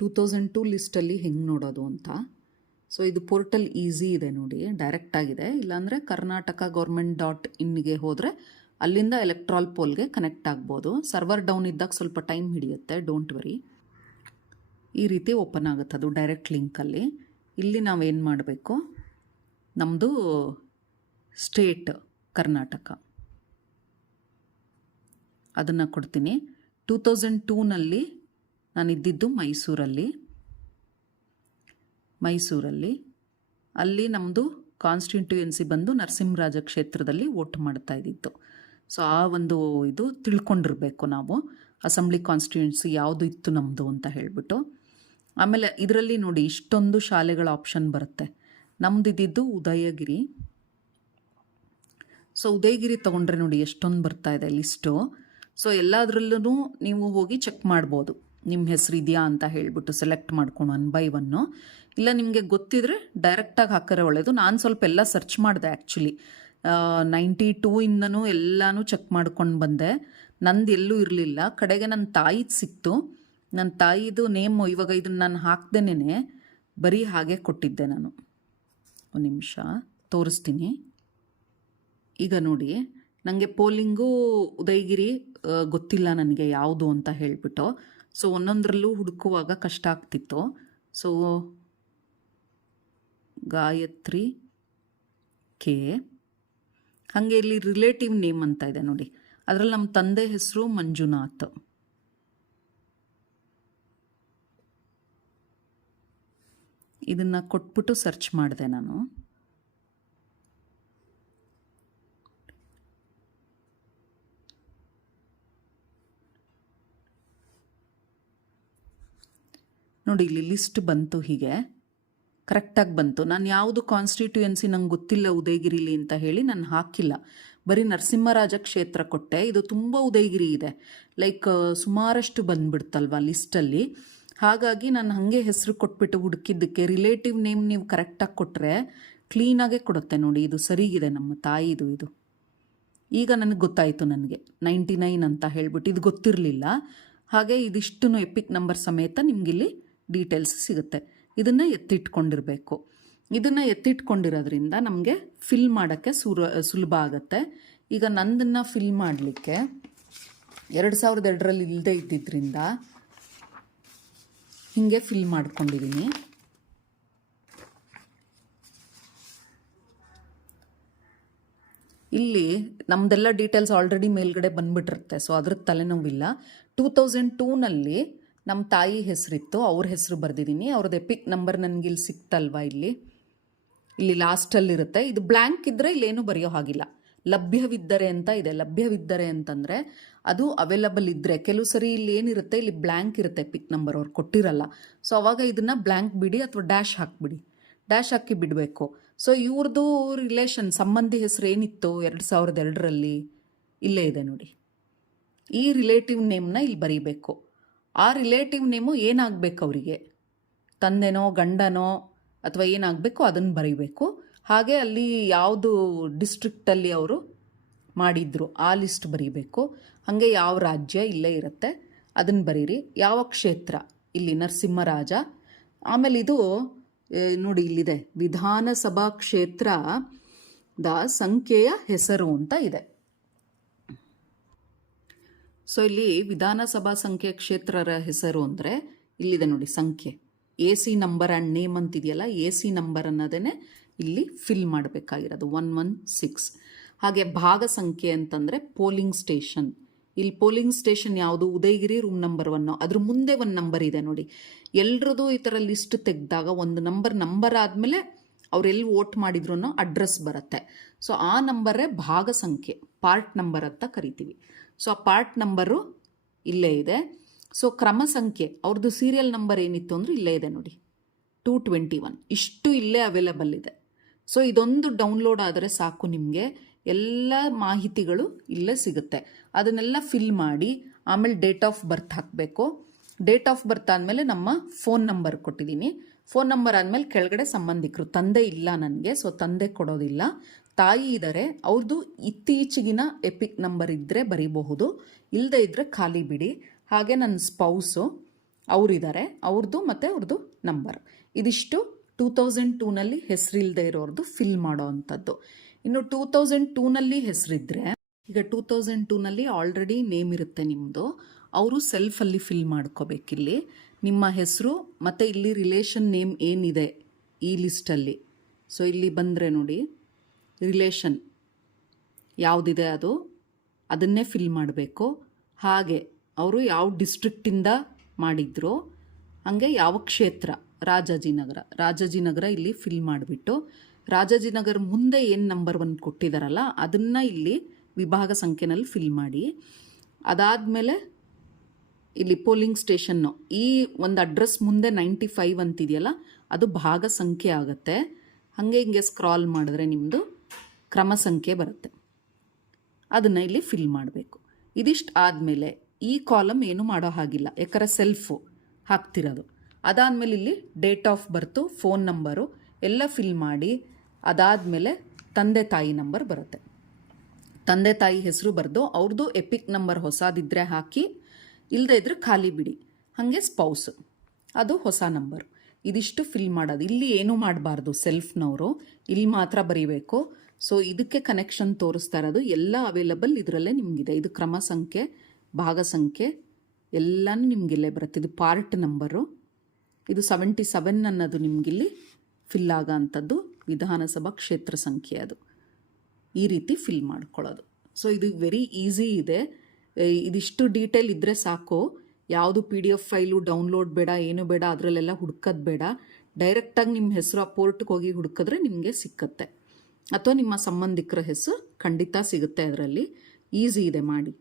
2002 ಲಿಸ್ಟಲ್ಲಿ ಹೆಂಗೆ ನೋಡೋದು ಅಂತ. ಸೊ ಇದು ಪೋರ್ಟಲ್ ಈಸಿ ಇದೆ ನೋಡಿ, ಡೈರೆಕ್ಟ್ ಆಗಿದೆ. ಇಲ್ಲಾಂದರೆ ಕರ್ನಾಟಕ ಗೌರ್ಮೆಂಟ್ .inಗೆ ಹೋದರೆ ಅಲ್ಲಿಂದ ಎಲೆಕ್ಟ್ರಾಲ್ ಪೋಲ್ಗೆ ಕನೆಕ್ಟ್ ಆಗ್ಬೋದು. ಸರ್ವರ್ ಡೌನ್ ಇದ್ದಾಗ ಸ್ವಲ್ಪ ಟೈಮ್ ಹಿಡಿಯುತ್ತೆ, ಡೋಂಟ್ ವರಿ. ಈ ರೀತಿ ಓಪನ್ ಆಗುತ್ತೆ ಅದು ಡೈರೆಕ್ಟ್ ಲಿಂಕಲ್ಲಿ. ಇಲ್ಲಿ ನಾವೇನು ಮಾಡಬೇಕು, ನಮ್ಮದು ಸ್ಟೇಟ್ ಕರ್ನಾಟಕ ಅದನ್ನು ಕೊಡ್ತೀನಿ. 2002ನಲ್ಲಿ ನಾನಿದ್ದಿದ್ದು ಮೈಸೂರಲ್ಲಿ. ಅಲ್ಲಿ ನಮ್ಮದು ಕಾನ್ಸ್ಟಿಟ್ಯೂಯೆನ್ಸಿ ಬಂದು ನರಸಿಂಹರಾಜ ಕ್ಷೇತ್ರದಲ್ಲಿ ವೋಟ್ ಮಾಡ್ತಾ ಇದ್ದಿತ್ತು. ಸೊ ಆ ಒಂದು ಇದು ತಿಳ್ಕೊಂಡಿರಬೇಕು ನಾವು, ಅಸೆಂಬ್ಲಿ ಕಾನ್ಸ್ಟಿಟ್ಯೂಯೆನ್ಸಿ ಯಾವುದು ಇತ್ತು ನಮ್ಮದು ಅಂತ ಹೇಳಿಬಿಟ್ಟು. ಆಮೇಲೆ ಇದರಲ್ಲಿ ನೋಡಿ ಇಷ್ಟೊಂದು ಶಾಲೆಗಳ ಆಪ್ಷನ್ ಬರುತ್ತೆ. ನಮ್ಮದಿದ್ದು ಉದಯಗಿರಿ. ಸೊ ಉದಯಗಿರಿ ತೊಗೊಂಡ್ರೆ ನೋಡಿ ಎಷ್ಟೊಂದು ಬರ್ತಾ ಇದೆ ಲಿಸ್ಟು. ಸೊ ಎಲ್ಲದರಲ್ಲೂ ನೀವು ಹೋಗಿ ಚೆಕ್ ಮಾಡ್ಬೋದು, ನಿಮ್ಮ ಹೆಸರು ಇದೆಯಾ ಅಂತ ಹೇಳಿಬಿಟ್ಟು ಸೆಲೆಕ್ಟ್ ಮಾಡ್ಕೊಂಡು 1 by 1. ಇಲ್ಲ ನಿಮಗೆ ಗೊತ್ತಿದ್ರೆ ಡೈರೆಕ್ಟಾಗಿ ಹಾಕಿದ್ರೆ ಒಳ್ಳೆಯದು. ನಾನು ಸ್ವಲ್ಪ ಎಲ್ಲ ಸರ್ಚ್ ಮಾಡಿದೆ ಆ್ಯಕ್ಚುಲಿ. 92ಇಂದನೂ ಎಲ್ಲನೂ ಚೆಕ್ ಮಾಡ್ಕೊಂಡು ಬಂದೆ. ನಂದು ಎಲ್ಲೂ ಇರಲಿಲ್ಲ. ಕಡೆಗೆ ನನ್ನ ತಾಯಿದು ಸಿಕ್ತು. ನನ್ನ ತಾಯಿದು ನೇಮು ಇವಾಗ ಇದನ್ನು ನಾನು ಹಾಕ್ದೇನೆ ಬರೀ ಹಾಗೆ ಕೊಟ್ಟಿದ್ದೆ ನಾನು. ಒಂದು ನಿಮಿಷ ತೋರಿಸ್ತೀನಿ. ಈಗ ನೋಡಿ ನನಗೆ ಪೋಲಿಂಗು ಉದಯಗಿರಿ ಗೊತ್ತಿಲ್ಲ ನನಗೆ ಯಾವುದು ಅಂತ ಹೇಳಿಬಿಟ್ಟು. ಸೊ ಒಂದೊಂದರಲ್ಲೂ ಹುಡುಕುವಾಗ ಕಷ್ಟ ಆಗ್ತಿತ್ತು. ಸೊ ಗಾಯತ್ರಿ ಕೆ, ಹಾಗೆ ಇಲ್ಲಿ ರಿಲೇಟಿವ್ ನೇಮ್ ಅಂತ ಇದೆ ನೋಡಿ, ಅದರಲ್ಲಿ ನಮ್ಮ ತಂದೆ ಹೆಸರು ಮಂಜುನಾಥ್. ಇದನ್ನು ಕೊಟ್ಬಿಟ್ಟು ಸರ್ಚ್ ಮಾಡಿದೆ ನಾನು. ನೋಡಿ ಇಲ್ಲಿ ಲಿಸ್ಟ್ ಬಂತು, ಹೀಗೆ ಕರೆಕ್ಟಾಗಿ ಬಂತು. ನಾನು ಯಾವುದು ಕಾನ್ಸ್ಟಿಟ್ಯೂಯೆನ್ಸಿ ನಂಗೆ ಗೊತ್ತಿಲ್ಲ ಉದಯಗಿರಿಲಿ ಅಂತ ಹೇಳಿ ನಾನು ಹಾಕಿಲ್ಲ, ಬರೀ ನರಸಿಂಹರಾಜ ಕ್ಷೇತ್ರ ಕೊಟ್ಟೆ. ಇದು ತುಂಬ ಉದಯಗಿರಿ ಇದೆ, ಲೈಕ್ ಸುಮಾರಷ್ಟು ಬಂದುಬಿಡ್ತಲ್ವ ಲಿಸ್ಟಲ್ಲಿ. ಹಾಗಾಗಿ ನಾನು ಹಾಗೆ ಹೆಸರು ಕೊಟ್ಬಿಟ್ಟು ಹುಡುಕಿದ್ದಕ್ಕೆ ರಿಲೇಟಿವ್ ನೇಮ್ ನೀವು ಕರೆಕ್ಟಾಗಿ ಕೊಟ್ಟರೆ ಕ್ಲೀನಾಗೇ ಕೊಡುತ್ತೆ ನೋಡಿ. ಇದು ಸರಿಗಿದೆ, ನಮ್ಮ ತಾಯಿದು ಇದು. ಈಗ ನನಗೆ ಗೊತ್ತಾಯಿತು, ನನಗೆ 99 ಅಂತ ಹೇಳಿಬಿಟ್ಟು ಇದು ಗೊತ್ತಿರಲಿಲ್ಲ. ಹಾಗೆ ಇದಿಷ್ಟು ಎಪಿಕ್ ನಂಬರ್ ಸಮೇತ ನಿಮಗಿಲ್ಲಿ ಡೀಟೇಲ್ಸ್ ಸಿಗುತ್ತೆ. ಇದನ್ನು ಎತ್ತಿಟ್ಕೊಂಡಿರಬೇಕು. ಇದನ್ನು ಎತ್ತಿಟ್ಕೊಂಡಿರೋದ್ರಿಂದ ನಮಗೆ ಫಿಲ್ ಮಾಡೋಕ್ಕೆ ಸುಲಭ ಆಗುತ್ತೆ. ಈಗ ನಂದನ್ನು ಫಿಲ್ ಮಾಡಲಿಕ್ಕೆ 2002ರಲ್ಲಿ ಇಲ್ಲದೆ ಇದ್ದಿದ್ದರಿಂದ ಹೀಗೆ ಫಿಲ್ ಮಾಡ್ಕೊಂಡಿದ್ದೀನಿ. ಇಲ್ಲಿ ನಮ್ಮದೆಲ್ಲ ಡೀಟೇಲ್ಸ್ ಆಲ್ರೆಡಿ ಮೇಲ್ಗಡೆ ಬಂದುಬಿಟ್ಟಿರುತ್ತೆ. ಸೊ ಅದ್ರ ತಲೆನೋವಿಲ್ಲ. 2002ನಲ್ಲಿ ನಮ್ಮ ತಾಯಿ ಹೆಸರಿತ್ತು, ಅವ್ರ ಹೆಸರು ಬರೆದಿದ್ದೀನಿ. ಅವ್ರದ್ದು ಎಪಿಕ್ ನಂಬರ್ ನನಗೆ ಇಲ್ಲಿ ಸಿಕ್ತಲ್ವ, ಇಲ್ಲಿ ಲಾಸ್ಟಲ್ಲಿರುತ್ತೆ. ಇದು ಬ್ಲ್ಯಾಂಕ್ ಇದ್ದರೆ ಇಲ್ಲೇನು ಬರೆಯೋ ಹಾಗಿಲ್ಲ. ಲಭ್ಯವಿದ್ದರೆ ಅಂತ ಇದೆ. ಲಭ್ಯವಿದ್ದರೆ ಅಂತಂದರೆ ಅದು ಅವೈಲಬಲ್ ಇದ್ದರೆ. ಕೆಲವು ಸರಿ ಇಲ್ಲಿ ಏನಿರುತ್ತೆ, ಇಲ್ಲಿ ಬ್ಲ್ಯಾಂಕ್ ಇರುತ್ತೆ ಎಪಿಕ್ ನಂಬರ್, ಅವ್ರು ಕೊಟ್ಟಿರಲ್ಲ. ಸೊ ಅವಾಗ ಇದನ್ನು ಬ್ಲ್ಯಾಂಕ್ ಬಿಡಿ ಅಥವಾ ಡ್ಯಾಶ್ ಹಾಕಿಬಿಡಿ, ಡ್ಯಾಶ್ ಹಾಕಿ ಬಿಡಬೇಕು. ಸೊ ಇವ್ರದ್ದು ರಿಲೇಷನ್ ಸಂಬಂಧಿ ಹೆಸರು ಏನಿತ್ತು 2002ರಲ್ಲಿ ಇಲ್ಲೇ ಇದೆ ನೋಡಿ. ಈ ರಿಲೇಟಿವ್ ನೇಮ್ನ ಇಲ್ಲಿ ಬರೀಬೇಕು. ಆ ರಿಲೇಟಿವ್ ನೇಮು ಏನಾಗಬೇಕು ಅವರಿಗೆ, ತಂದೆನೋ ಗಂಡನೋ ಅಥವಾ ಏನಾಗಬೇಕು ಅದನ್ನು ಬರೀಬೇಕು. ಹಾಗೆ ಅಲ್ಲಿ ಯಾವುದು ಡಿಸ್ಟ್ರಿಕ್ಟಲ್ಲಿ ಅವರು ಮಾಡಿದ್ರು ಆ ಲಿಸ್ಟ್ ಬರೀಬೇಕು. ಹಾಗೆ ಯಾವ ರಾಜ್ಯ ಇಲ್ಲೇ ಇರುತ್ತೆ ಅದನ್ನು ಬರೀರಿ. ಯಾವ ಕ್ಷೇತ್ರ, ಇಲ್ಲಿ ನರಸಿಂಹರಾಜ. ಆಮೇಲೆ ಇದು ನೋಡಿ ಇಲ್ಲಿದೆ ವಿಧಾನಸಭಾ ಕ್ಷೇತ್ರದ ಸಂಖ್ಯೆಯ ಹೆಸರು ಅಂತ ಇದೆ. ಸೊ ಇಲ್ಲಿ ವಿಧಾನಸಭಾ ಸಂಖ್ಯೆ ಕ್ಷೇತ್ರರ ಹೆಸರು ಅಂದರೆ ಇಲ್ಲಿದೆ ನೋಡಿ ಸಂಖ್ಯೆ. AC ನಂಬರ್ ಆ್ಯಂಡ್ ನೇಮ್ ಅಂತಿದೆಯಲ್ಲ, AC ನಂಬರ್ ಅನ್ನೋದೇ ಇಲ್ಲಿ ಫಿಲ್ ಮಾಡಬೇಕಾಗಿರೋದು 116. ಹಾಗೆ ಭಾಗ ಸಂಖ್ಯೆ ಅಂತಂದರೆ ಪೋಲಿಂಗ್ ಸ್ಟೇಷನ್. ಇಲ್ಲಿ ಪೋಲಿಂಗ್ ಸ್ಟೇಷನ್ ಯಾವುದು, ಉದಯಗಿರಿ ರೂಮ್ ನಂಬರ್ 1. ಅದ್ರ ಮುಂದೆ ಒಂದು ನಂಬರ್ ಇದೆ ನೋಡಿ. ಎಲ್ರದ್ದು ಈ ಥರ ಲಿಸ್ಟ್ ತೆಗೆದಾಗ ಒಂದು ನಂಬರ್ ಆದಮೇಲೆ ಅವ್ರು ಎಲ್ಲಿ ವೋಟ್ ಮಾಡಿದ್ರು ಅನ್ನೋ ಅಡ್ರೆಸ್ ಬರುತ್ತೆ. ಸೊ ಆ ನಂಬರೇ ಭಾಗ ಸಂಖ್ಯೆ, ಪಾರ್ಟ್ ನಂಬರ್ ಅಂತ ಕರಿತೀವಿ. ಸೊ ಆ ಪಾರ್ಟ್ ನಂಬರು ಇಲ್ಲೇ ಇದೆ. ಸೊ ಕ್ರಮ ಸಂಖ್ಯೆ ಅವ್ರದ್ದು ಸೀರಿಯಲ್ ನಂಬರ್ ಏನಿತ್ತು ಅಂದರೆ ಇಲ್ಲೇ ಇದೆ ನೋಡಿ 221. ಇಷ್ಟು ಇಲ್ಲೇ ಅವೈಲಬಲ್ ಇದೆ. ಸೊ ಇದೊಂದು ಡೌನ್ಲೋಡ್ ಆದರೆ ಸಾಕು, ನಿಮಗೆ ಎಲ್ಲ ಮಾಹಿತಿಗಳು ಇಲ್ಲೇ ಸಿಗುತ್ತೆ. ಅದನ್ನೆಲ್ಲ ಫಿಲ್ ಮಾಡಿ ಆಮೇಲೆ ಡೇಟ್ ಆಫ್ ಬರ್ತ್ ಹಾಕಬೇಕು. ಡೇಟ್ ಆಫ್ ಬರ್ತ್ ಆದಮೇಲೆ ನಮ್ಮ ಫೋನ್ ನಂಬರ್ ಕೊಟ್ಟಿದ್ದೀನಿ. ಫೋನ್ ನಂಬರ್ ಆದಮೇಲೆ ಕೆಳಗಡೆ ಸಂಬಂಧಿಕರು. ತಂದೆ ಇಲ್ಲ ನನಗೆ, ಸೊ ತಂದೆ ಕೊಡೋದಿಲ್ಲ. ತಾಯಿ ಇದ್ದಾರೆ, ಅವ್ರದ್ದು ಇತ್ತೀಚೆಗಿನ ಎಪಿಕ್ ನಂಬರ್ ಇದ್ದರೆ ಬರೀಬಹುದು, ಇಲ್ಲದೆ ಇದ್ದರೆ ಖಾಲಿ ಬಿಡಿ. ಹಾಗೆ ನನ್ನ ಸ್ಪೌಸು, ಅವರಿದ್ದಾರೆ, ಅವ್ರದ್ದು ಮತ್ತು ಅವ್ರದ್ದು ನಂಬರ್. ಇದಿಷ್ಟು 2002ನಲ್ಲಿ ಹೆಸರಿಲ್ಲದೆ ಇರೋರ್ದು ಫಿಲ್ ಮಾಡೋ ಅಂಥದ್ದು. ಇನ್ನು 2002ನಲ್ಲಿ ಹೆಸರಿದ್ದರೆ, ಈಗ 2002ನಲ್ಲಿ ಆಲ್ರೆಡಿ ನೇಮ್ ಇರುತ್ತೆ ನಿಮ್ಮದು, ಅವರು ಸೆಲ್ಫಲ್ಲಿ ಫಿಲ್ ಮಾಡ್ಕೋಬೇಕಿಲ್ಲಿ ನಿಮ್ಮ ಹೆಸರು ಮತ್ತು ಇಲ್ಲಿ ರಿಲೇಷನ್ ನೇಮ್ ಏನಿದೆ ಈ ಲಿಸ್ಟಲ್ಲಿ. ಸೊ ಇಲ್ಲಿ ಬಂದರೆ ನೋಡಿ, ರಿಲೇಷನ್ ಯಾವುದಿದೆ ಅದನ್ನೇ ಫಿಲ್ ಮಾಡಬೇಕು. ಹಾಗೆ ಅವರು ಯಾವ ಡಿಸ್ಟ್ರಿಕ್ಟಿಂದ ಮಾಡಿದ್ರು, ಹಾಗೆ ಯಾವ ಕ್ಷೇತ್ರ, ರಾಜಾಜಿನಗರ ಇಲ್ಲಿ ಫಿಲ್ ಮಾಡಿಬಿಟ್ಟು, ರಾಜಾಜಿನಗರ ಮುಂದೆ ಏನು ನಂಬರ್ 1 ಕೊಟ್ಟಿದ್ದಾರಲ್ಲ ಅದನ್ನು ಇಲ್ಲಿ ವಿಭಾಗ ಸಂಖ್ಯೆನಲ್ಲಿ ಫಿಲ್ ಮಾಡಿ. ಅದಾದಮೇಲೆ ಇಲ್ಲಿ ಪೋಲಿಂಗ್ ಸ್ಟೇಷನ್ನು, ಈ ಒಂದು ಅಡ್ರೆಸ್ ಮುಂದೆ 95 ಅಂತಿದೆಯಲ್ಲ ಅದು ಭಾಗ ಸಂಖ್ಯೆ ಆಗುತ್ತೆ. ಹಾಗೆ ಹಿಂಗೆ ಸ್ಕ್ರಾಲ್ ಮಾಡಿದ್ರೆ ನಿಮ್ಮದು ಕ್ರಮ ಸಂಖ್ಯೆ ಬರುತ್ತೆ, ಅದನ್ನು ಇಲ್ಲಿ ಫಿಲ್ ಮಾಡಬೇಕು. ಇದಿಷ್ಟು ಆದಮೇಲೆ ಈ ಕಾಲಮ್ ಏನು ಮಾಡೋ ಹಾಗಿಲ್ಲ, ಯಾಕಂದರೆ ಸೆಲ್ಫು ಹಾಕ್ತಿರೋದು. ಅದಾದಮೇಲೆ ಇಲ್ಲಿ date of birth, phone number ಎಲ್ಲ ಫಿಲ್ ಮಾಡಿ. ಅದಾದಮೇಲೆ ತಂದೆ ತಾಯಿ ನಂಬರ್ ಬರುತ್ತೆ, ತಂದೆ ತಾಯಿ ಹೆಸರು ಬರೆದು ಅವ್ರದ್ದು ಎಪಿಕ್ ನಂಬರ್ ಹೊಸದಿದ್ದರೆ ಹಾಕಿ, ಇಲ್ಲದೇ ಇದ್ರೆ ಖಾಲಿ ಬಿಡಿ. ಹಾಗೆ ಸ್ಪೌಸು ಅದು ಹೊಸ ನಂಬರ್. ಇದಿಷ್ಟು ಫಿಲ್ ಮಾಡೋದು. ಇಲ್ಲಿ ಏನೂ ಮಾಡಬಾರ್ದು ಸೆಲ್ಫ್ನವರು, ಇಲ್ಲಿ ಮಾತ್ರ ಬರೀಬೇಕು. ಸೊ ಇದಕ್ಕೆ ಕನೆಕ್ಷನ್ ತೋರಿಸ್ತಾ ಇರೋದು ಎಲ್ಲ ಅವೈಲಬಲ್ ಇದರಲ್ಲೇ ನಿಮಗಿದೆ. ಇದು ಕ್ರಮ ಸಂಖ್ಯೆ, ಭಾಗ ಸಂಖ್ಯೆ ಎಲ್ಲನೂ ನಿಮಗಿಲ್ಲೇ ಬರುತ್ತೆ. ಇದು ಪಾರ್ಟ್ ನಂಬರು. ಇದು 77 ಅನ್ನೋದು ನಿಮಗಿಲ್ಲಿ ಫಿಲ್ ಆಗೋ ಅಂಥದ್ದು ವಿಧಾನಸಭಾ ಕ್ಷೇತ್ರ ಸಂಖ್ಯೆ. ಅದು ಈ ರೀತಿ ಫಿಲ್ ಮಾಡ್ಕೊಳ್ಳೋದು. ಸೊ ಇದು ವೆರಿ ಈಸಿ ಇದೆ. ಇದಿಷ್ಟು ಡೀಟೇಲ್ ಇದ್ದರೆ ಸಾಕು. ಯಾವುದು PDF ಫೈಲು ಡೌನ್ಲೋಡ್ ಬೇಡ, ಏನು ಬೇಡ, ಅದರಲ್ಲೆಲ್ಲ ಹುಡ್ಕೋದು ಬೇಡ. ಡೈರೆಕ್ಟಾಗಿ ನಿಮ್ಮ ಹೆಸರು ಆ ಪೋರ್ಟ್ಗೆ ಹೋಗಿ ಹುಡುಕಿದ್ರೆ ನಿಮಗೆ ಸಿಕ್ಕತ್ತೆ, ಅಥವಾ ನಿಮ್ಮ ಸಂಬಂಧಿಕರ ಹೆಸರು ಖಂಡಿತ ಸಿಗುತ್ತೆ ಅದರಲ್ಲಿ. ಈಸಿ ಇದೆ, ಮಾಡಿ.